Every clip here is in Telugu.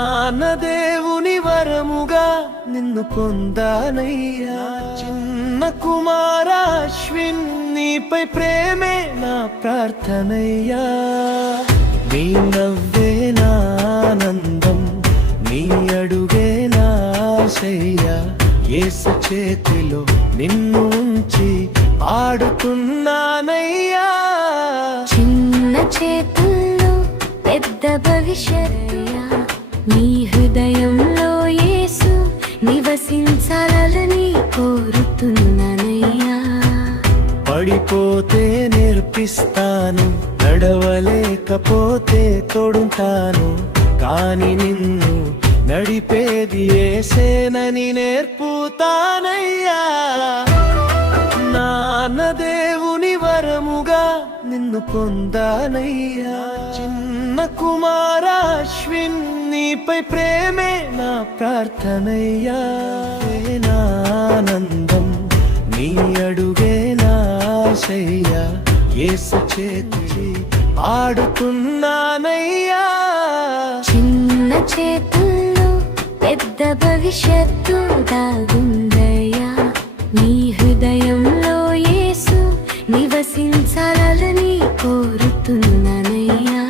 నాన్నదేవుని వరముగా నిన్ను పొందానయ్యా చిన్న కుమారాశ్విన్ నీపై ప్రేమే నా ప్రార్థనయ్యా నీ నవ్వే నా ఆనందం నీ అడుగే నా ఆశయ్యా యేసు చేతిలో నిన్ను ఉంచి ఆడుతున్నానయ్యా చిన్న చేతుల్లో పెద్ద భవిష్యత్తయ్యా నీ హృదయంలో యేసు నివసించాలని కోరుతున్నానయ్యా పడిపోతే నేర్పిస్తాను నడవలేకపోతే తోడుంటాను కాని నిన్ను నడిపేది యేసేనని నేర్పుతానయ్యా నాన్నదేవుని వరముగా నిన్ను పొందానయ్యా చిన్న కుమారాశ్విన్ నీపై ప్రేమే నా ప్రార్థనయ్యా నా ఆనందం నీ అడుగే నా ఆశయ్యా యేసు చేతి ఆడుతున్నానయ్యా చిన్న చేతుల్లో పెద్ద భవిష్యత్తు దాగుందయ్యా నీ హృదయంలో యేసు నివసించాలని కోరుతున్నానయ్యా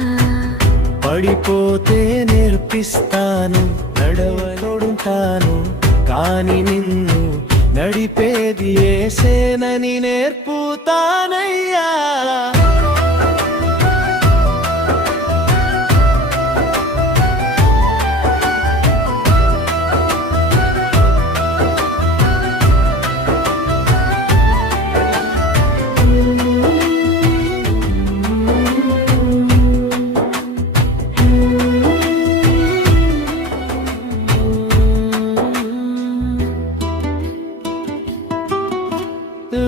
పడిపోతే నేర్పిస్తాను నడవలుంటాను కాని నిన్ను నడిపేది యేసేనని నేర్పుతానయ్యా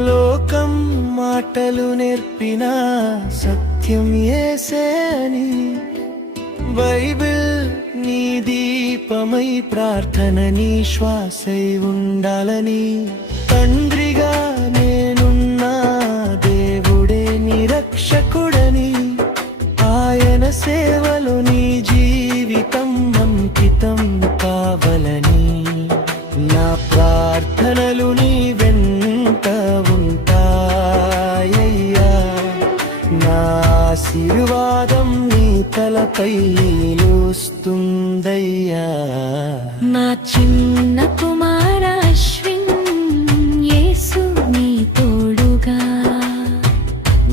లోకం మాటలు నేర్పిన సత్యం యేసే అని బైబిల్ నీ దీపమై ప్రార్థన నీ శ్వాసై ఉండాలని తండ్రిగా నేనున్నా దేవుడే నీ రక్షకుడని ఆయన సేవలో నీ జీవితం అంకితం కావాలని నా ప్రార్థనలు నీ వెంట ఉంటాయ్యా నా ఆశీర్వాదం నీ తలపై నిలుస్తుందయ్యా నా చిన్న కుమారాశ్విన్ యేసు నీ తోడుగా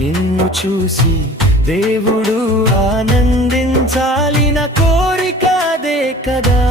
నిన్ను చూసి దేవుడు ఆనందించాలి నా కోరిక అదే కదా